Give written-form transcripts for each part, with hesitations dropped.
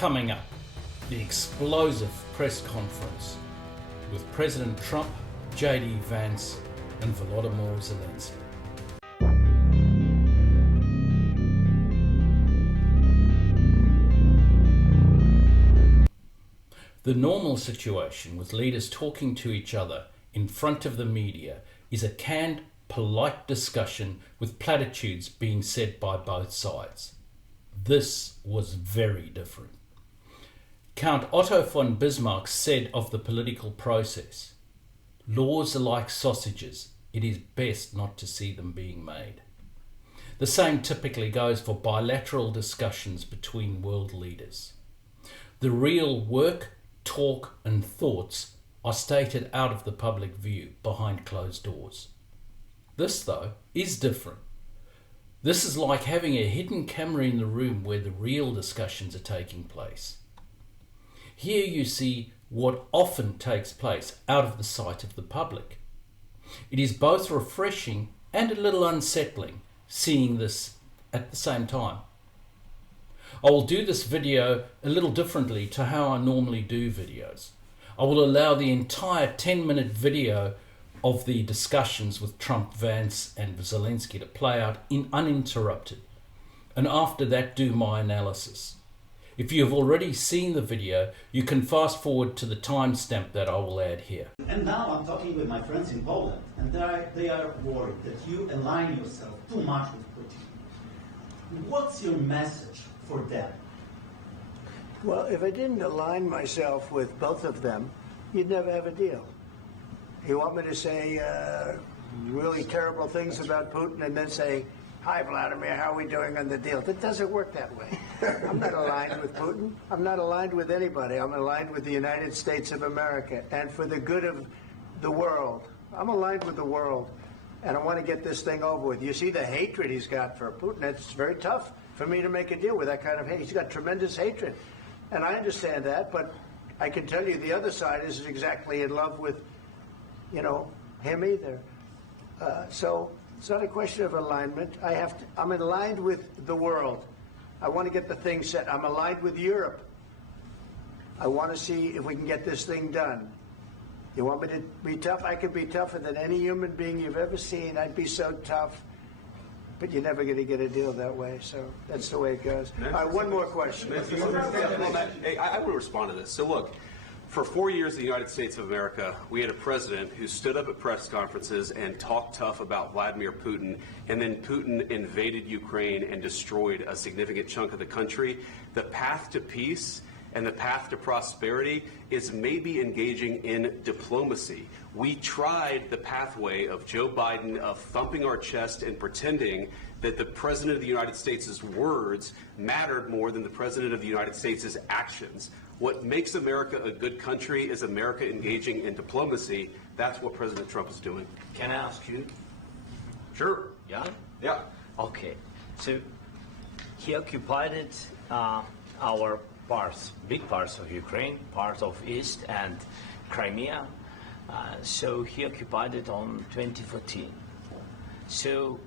Coming up, the explosive press conference with President Trump, JD Vance and Volodymyr Zelensky. The normal situation with leaders talking to each other in front of the media is a canned, polite discussion with platitudes being said by both sides. This was very different. Count Otto von Bismarck said of the political process, "Laws are like sausages. It is best not to see them being made." The same typically goes for bilateral discussions between world leaders. The real work, talk and thoughts are stated out of the public view behind closed doors. This, though, is different. This is like having a hidden camera in the room where the real discussions are taking place. Here you see what often takes place out of the sight of the public. It is both refreshing and a little unsettling seeing this at the same time. I will do this video a little differently to how I normally do videos. I will allow the entire 10-minute video of the discussions with Trump, Vance and Zelensky to play out uninterrupted, and after that do my analysis. If you have already seen the video, you can fast forward to the timestamp that I will add here. And now I'm talking with my friends in Poland, and they are worried that you align yourself too much with Putin. What's your message for them? Well, if I didn't align myself with both of them, you'd never have a deal. You want me to say really terrible things about Putin and then say, "Hi, Vladimir, how are we doing on the deal?" That doesn't work that way. I'm not aligned with Putin. I'm not aligned with anybody. I'm aligned with the United States of America and for the good of the world. I'm aligned with the world, and I want to get this thing over with. You see the hatred he's got for Putin. It's very tough for me to make a deal with that kind of hate. He's got tremendous hatred, and I understand that, but I can tell you the other side isn't exactly in love with, him either. So it's not a question of alignment. I'm aligned with the world. I want to get the thing set. I'm aligned with Europe. I want to see if we can get this thing done. You want me to be tough? I could be tougher than any human being you've ever seen. I'd be so tough. But you're never going to get a deal that way, so that's the way it goes. All right, one more question. Hey, I want to respond to this. So look, for 4 years in the United States of America, we had a president who stood up at press conferences and talked tough about Vladimir Putin, and then Putin invaded Ukraine and destroyed a significant chunk of the country. The path to peace and the path to prosperity is maybe engaging in diplomacy. We tried the pathway of Joe Biden, of thumping our chest and pretending that the President of the United States' words mattered more than the President of the United States' actions. What makes America a good country is America engaging in diplomacy. That's what President Trump is doing. Can I ask you? Sure. Yeah? Yeah. Okay. So he occupied our parts, big parts of Ukraine, part of East and Crimea. So he occupied it on 2014. So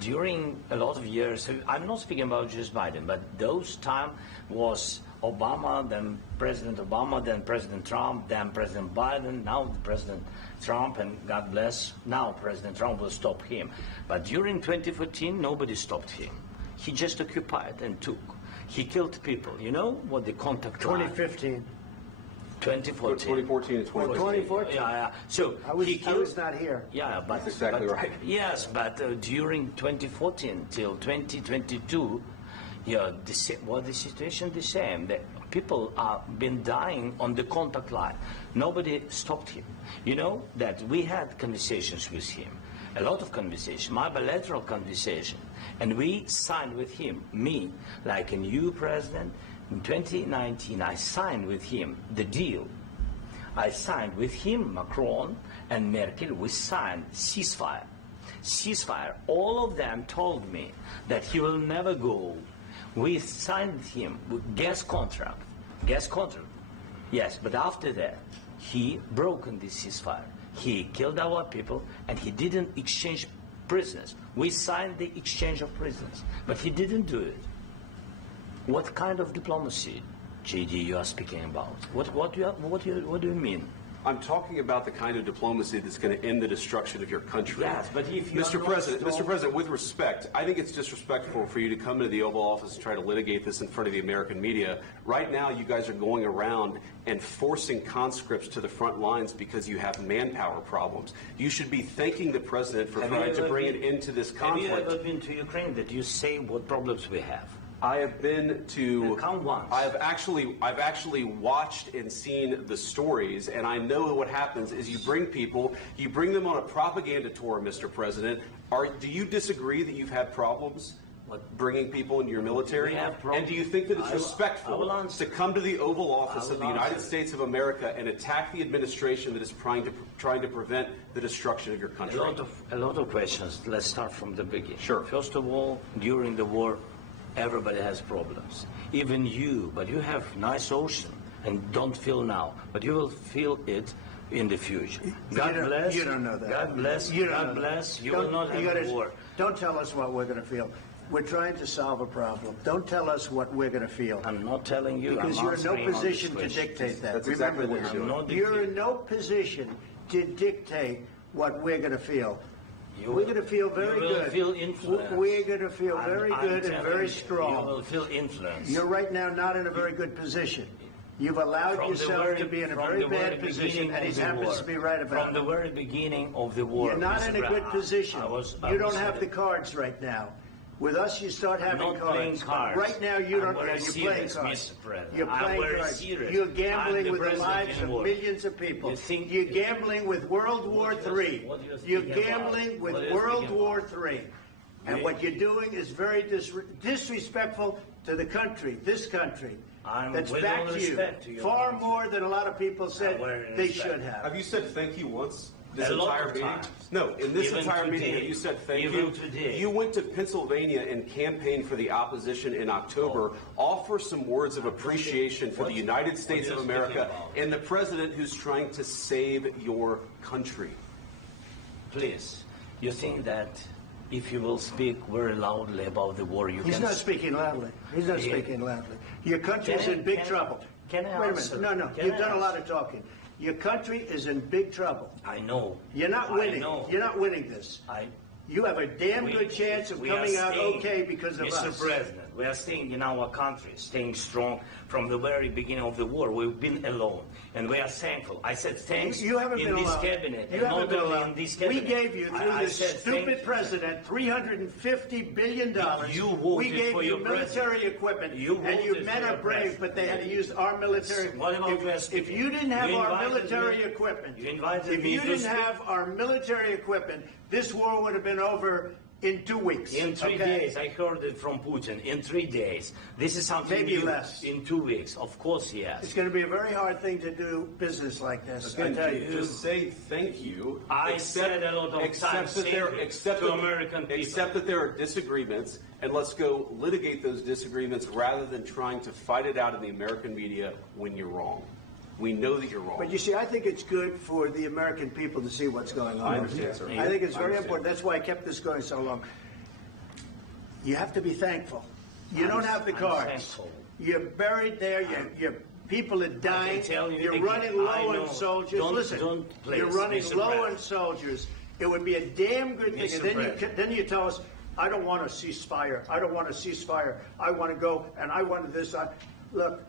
during a lot of years, so I'm not speaking about just Biden, but those time was Obama, then President Obama, then President Trump, then President Biden, now President Trump, and God bless, now President Trump will stop him. But during 2014, nobody stopped him. He just occupied and took. He killed people. You know what the contact 2015. 2014. 2014 and 2014. 2014? Yeah. So I was not here. Yeah, but That's exactly right. Yes, but during 2014 till 2022, the situation the same. The people are been dying on the contact line. Nobody stopped him. You know that we had conversations with him, a lot of conversations, my bilateral conversation, and we signed with him. Me, like a new president, in 2019, I signed with him the deal. I signed with him, Macron and Merkel. We signed ceasefire. Ceasefire. All of them told me that he will never go. We signed with him with gas contract. Gas contract. Yes, but after that, he broken the ceasefire. He killed our people, and he didn't exchange prisoners. We signed the exchange of prisoners, but he didn't do it. What kind of diplomacy, JD, you are speaking about? What do you mean? I'm talking about the kind of diplomacy that's going to end the destruction of your country. Yes, but if you Mr. President, with respect, I think it's disrespectful for you to come into the Oval Office and try to litigate this in front of the American media. Right now, you guys are going around and forcing conscripts to the front lines because you have manpower problems. You should be thanking the President for trying to bring an end to this conflict. Have you ever been to Ukraine that you say what problems we have? I have been to. Count once. I've actually watched and seen the stories, and I know what happens is you bring them on a propaganda tour, Mr. President. Do you disagree that you've had problems bringing people into your military? And do you think that it's respectful to come to the Oval Office of the United States of America and attack the administration that is trying to prevent the destruction of your country? A lot of questions. Let's start from the beginning. Sure. First of all, during the war, everybody has problems. Even you, but you have nice ocean and don't feel now, but you will feel it in the future. God bless. You don't know that. God bless. You don't God know bless. that. You will not have a war. Don't tell us what we're going to feel. We're trying to solve a problem. Don't tell us what we're going to feel. I'm not telling you. Because I'm you're in no answering on position this to question. dictate that. That's Remember exactly what this. you're doing. You're in no position to dictate what we're going to feel. We're going to feel very good. You will feel influence. We're going to feel very good and very strong. You will feel influence. You're right now not in a very good position. You've allowed yourself to be in a very bad position, and he happens to be right about it. From the very beginning of the war. You're not in a good position. You don't have the the cards right now. With us, you start having not playing cards. Right now, you don't. Very You're serious, playing cards. Mr. President. You're I'm playing very cards. serious. You're gambling I'm with the president lives of anymore. millions of people. You're gambling with World War III. You're gambling with World War III. And what you're doing is very disrespectful to the country, this country. That's backed you far more than a lot of people said they should have. Have you said thank you once? This A lot entire of meeting? times. No, in this Even entire meeting, today. have you said thank Even you? today. You went to Pennsylvania and campaigned for the opposition in October. Offer some words of appreciation for the United States of America and the president who's trying to save your country. Please, you think that if you will speak very loudly about the war, you He's can... not speaking loudly. He's not speaking loudly. Your country's in big trouble. Can I Wait a answer? minute. No, Can you've I done a lot answer? of talking. Your country is in big trouble. I know. You're not winning. I know. You're not winning this. You have a damn good chance of coming out okay because of us. Mr. President, we are staying in our country, staying strong from the very beginning of the war. We've been alone, and we are thankful. I said thanks You haven't in been this alone. cabinet, You and haven't not been only alone. in this We cabinet. gave you, through I this said stupid thank you. president, $350 billion. You voted we gave for you your military president. equipment, You and you voted men for are your brave, president. but they had to use our military. What about West If you didn't have You our invited military me- equipment, you invited if me you to didn't speak- have our military equipment, this war would have been over in 2 weeks. In 3 days, I heard it from Putin. In 3 days, this is something Maybe new. less. In 2 weeks, of course, yes. It's going to be a very hard thing to do business like this. I And tell you. just say thank you. I said a lot of times Except to American people. Except that there are disagreements, and let's go litigate those disagreements rather than trying to fight it out in the American media when you're wrong. We know that you're wrong. But you see, I think it's good for the American people to see what's going on. I understand, sir. I think it's I very understand. important. That's why I kept this going so long. You have to be thankful. You don't have the I'm cards. thankful. You're buried there. Your people are dying. tell you You're again, running I low know. on soldiers. Don't- Listen, don't please, you're running Mr. low President. on soldiers. It would be a damn good thing. Mr. And then President. then you tell us, I don't want a ceasefire. I don't want a ceasefire. I want to go, and I want this. Look,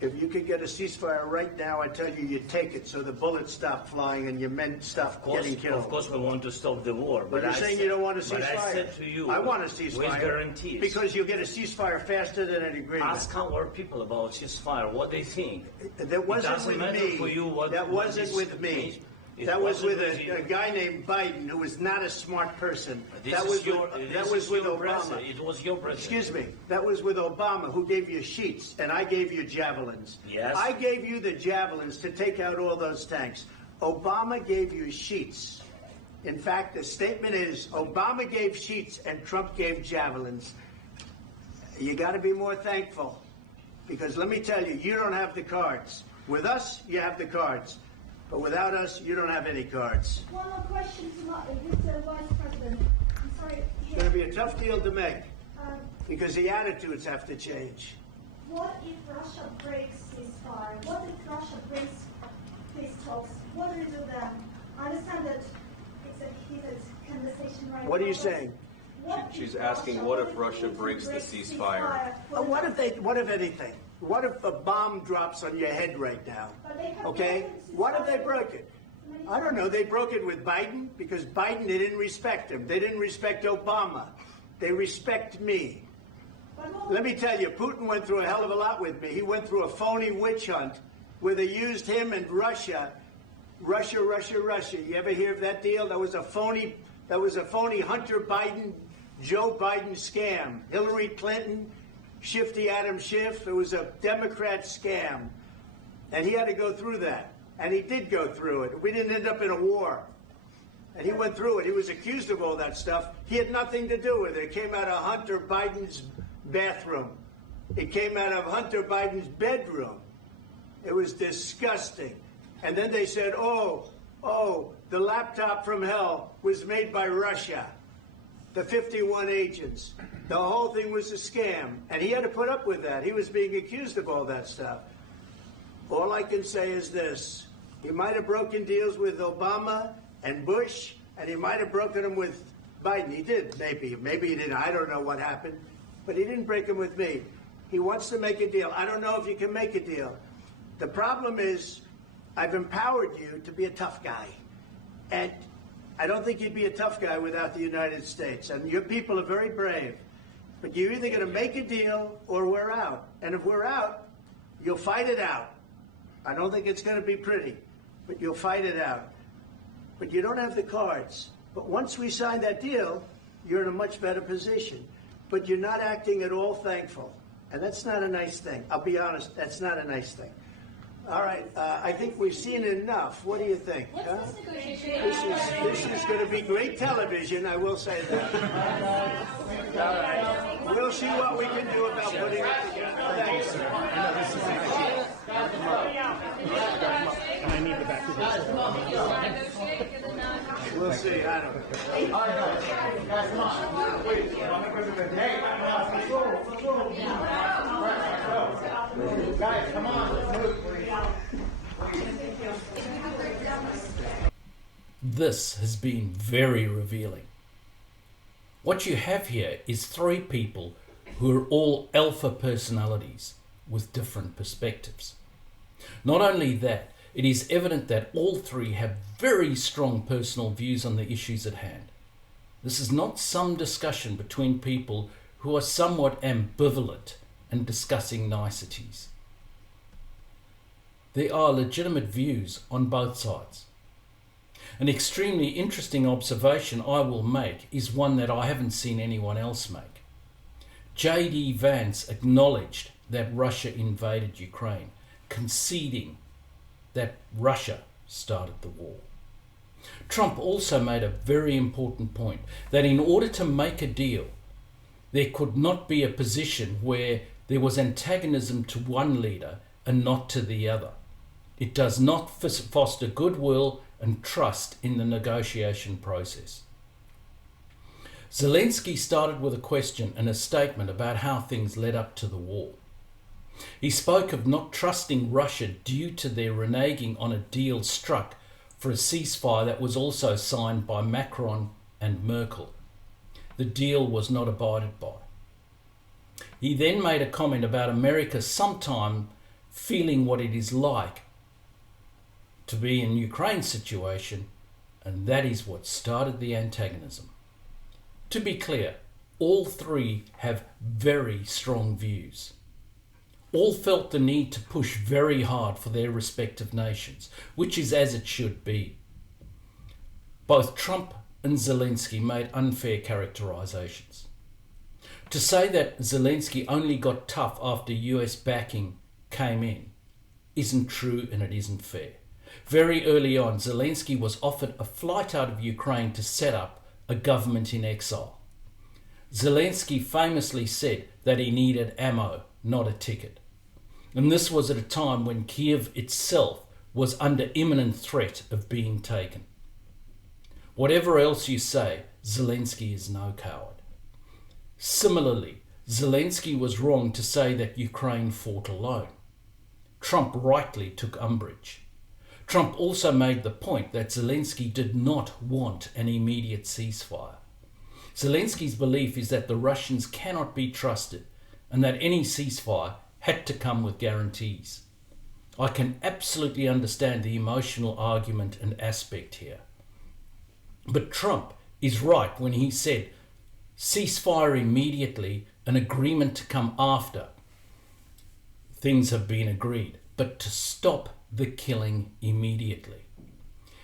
if you could get a ceasefire right now, I tell you, you take it so the bullets stop flying and your men stop getting killed. Of course, we want to stop the war. But you're saying you don't want a ceasefire. But I said to you, I want a ceasefire. with guarantees. Because you'll get a ceasefire faster than an agreement. Ask our people about ceasefire, what they think. That wasn't doesn't with matter me. for you what- That what wasn't is- with me. It That was with wasn't with a you. guy named Biden, who was not a smart person. This That is was your, with, this that was is with your Obama. president. It was your president. Excuse me. That was with Obama, who gave you sheets, and I gave you javelins. Yes. I gave you the javelins to take out all those tanks. Obama gave you sheets. In fact, the statement is Obama gave sheets and Trump gave javelins. You got to be more thankful, because let me tell you, you don't have the cards. With us, you have the cards. But without us, you don't have any cards. One more question to Mr. Vice President. I'm sorry. It's going to be a tough deal to make. because the attitudes have to change. What if Russia breaks ceasefire? What if Russia breaks peace talks? What do we do then? I understand that it's a heated conversation right now. What are you saying? She's asking, what if Russia breaks the ceasefire? What if anything? What if a bomb drops on your head right now? Okay? What if they broke it? I don't know. They broke it with Biden because Biden, they didn't respect him. They didn't respect Obama. They respect me. Let me tell you, Putin went through a hell of a lot with me. He went through a phony witch hunt where they used him and Russia. Russia. You ever hear of that deal? That was a phony Hunter Biden, Joe Biden scam. Hillary Clinton, Shifty Adam Schiff. It was a Democrat scam. And he had to go through that. And he did go through it. We didn't end up in a war. And he went through it. He was accused of all that stuff. He had nothing to do with it. It came out of Hunter Biden's bathroom. It came out of Hunter Biden's bedroom. It was disgusting. And then they said, oh, the laptop from hell was made by Russia. The 51 agents. The whole thing was a scam. And he had to put up with that. He was being accused of all that stuff. All I can say is this. He might have broken deals with Obama and Bush, and he might have broken them with Biden. He did, maybe. Maybe he didn't. I don't know what happened. But he didn't break them with me. He wants to make a deal. I don't know if you can make a deal. The problem is I've empowered you to be a tough guy. And I don't think you'd be a tough guy without the United States. And your people are very brave. But you're either going to make a deal or we're out. And if we're out, you'll fight it out. I don't think it's going to be pretty, but you'll fight it out. But you don't have the cards. But once we sign that deal, you're in a much better position. But you're not acting at all thankful. And that's not a nice thing. I'll be honest, that's not a nice thing. All right, I think we've seen enough. What do you think? Huh? This is going to be great television, I will say that. All right. We'll see what we can do about putting it together. Thanks. I need the back of this. We'll see. I don't know. Guys, come on. This has been very revealing. What you have here is three people who are all alpha personalities with different perspectives. Not only that, it is evident that all three have very strong personal views on the issues at hand. This is not some discussion between people who are somewhat ambivalent and discussing niceties. There are legitimate views on both sides. An extremely interesting observation I will make is one that I haven't seen anyone else make. J.D. Vance acknowledged that Russia invaded Ukraine, conceding that Russia started the war. Trump also made a very important point, that in order to make a deal, there could not be a position where there was antagonism to one leader and not to the other. It does not foster goodwill and trust in the negotiation process. Zelensky started with a question and a statement about how things led up to the war. He spoke of not trusting Russia due to their reneging on a deal struck for a ceasefire that was also signed by Macron and Merkel. The deal was not abided by. He then made a comment about America sometime feeling what it is like to be in Ukraine's situation, and that is what started the antagonism. To be clear, all three have very strong views. All felt the need to push very hard for their respective nations, which is as it should be. Both Trump and Zelensky made unfair characterizations. To say that Zelensky only got tough after US backing came in isn't true, and it isn't fair. Very early on, Zelensky was offered a flight out of Ukraine to set up a government in exile. Zelensky famously said that he needed ammo, not a ticket. And this was at a time when Kiev itself was under imminent threat of being taken. Whatever else you say, Zelensky is no coward. Similarly, Zelensky was wrong to say that Ukraine fought alone. Trump rightly took umbrage. Trump also made the point that Zelensky did not want an immediate ceasefire. Zelensky's belief is that the Russians cannot be trusted and that any ceasefire had to come with guarantees. I can absolutely understand the emotional argument and aspect here. But Trump is right when he said, ceasefire immediately, an agreement to come after things have been agreed, but to stop the killing immediately.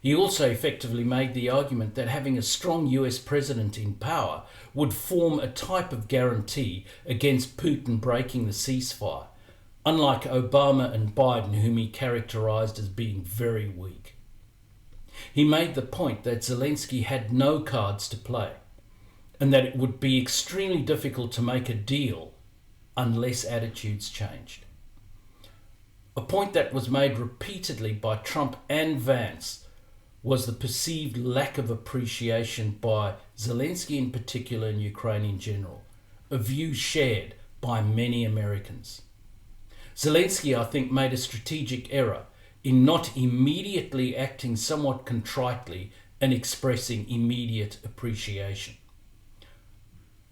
He also effectively made the argument that having a strong US president in power would form a type of guarantee against Putin breaking the ceasefire, unlike Obama and Biden, whom he characterized as being very weak. He made the point that Zelensky had no cards to play, and that it would be extremely difficult to make a deal unless attitudes changed. A point that was made repeatedly by Trump and Vance was the perceived lack of appreciation by Zelensky in particular and Ukraine in general, a view shared by many Americans. Zelensky, I think, made a strategic error in not immediately acting somewhat contritely and expressing immediate appreciation.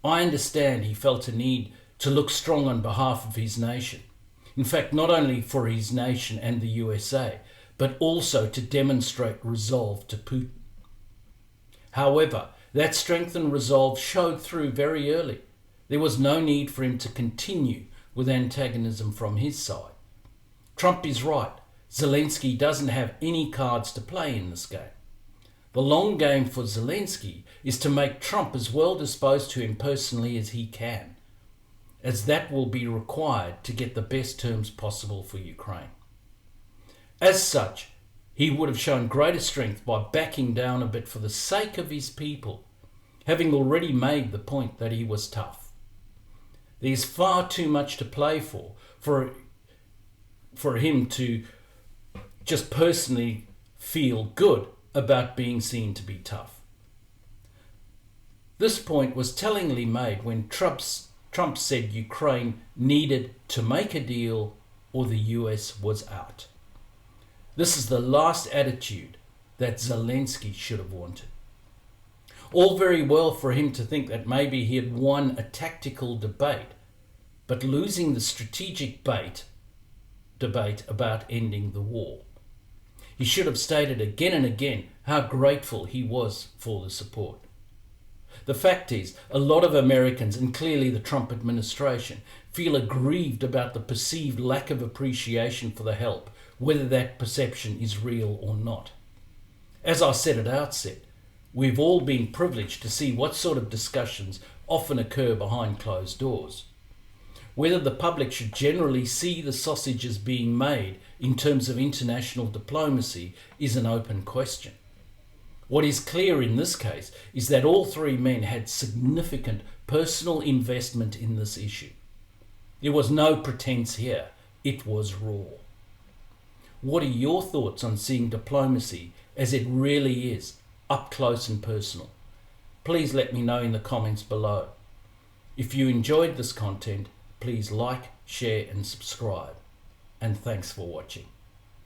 I understand he felt a need to look strong on behalf of his nation. In fact, not only for his nation and the USA, but also to demonstrate resolve to Putin. However, that strength and resolve showed through very early. There was no need for him to continue with antagonism from his side. Trump is right. Zelensky doesn't have any cards to play in this game. The long game for Zelensky is to make Trump as well disposed to him personally as he can, as that will be required to get the best terms possible for Ukraine. As such, he would have shown greater strength by backing down a bit for the sake of his people, having already made the point that he was tough. There's far too much to play for him to just personally feel good about being seen to be tough. This point was tellingly made when Trump said Ukraine needed to make a deal or the US was out. This is the last attitude that Zelensky should have wanted. All very well for him to think that maybe he had won a tactical debate, but losing the strategic debate about ending the war. He should have stated again and again how grateful he was for the support. The fact is, a lot of Americans, and clearly the Trump administration, feel aggrieved about the perceived lack of appreciation for the help, whether that perception is real or not. As I said at outset, we've all been privileged to see what sort of discussions often occur behind closed doors. Whether the public should generally see the sausages being made in terms of international diplomacy is an open question. What is clear in this case is that all three men had significant personal investment in this issue. There was no pretense here, it was raw. What are your thoughts on seeing diplomacy as it really is, up close and personal? Please let me know in the comments below. If you enjoyed this content, please like, share and subscribe. And thanks for watching.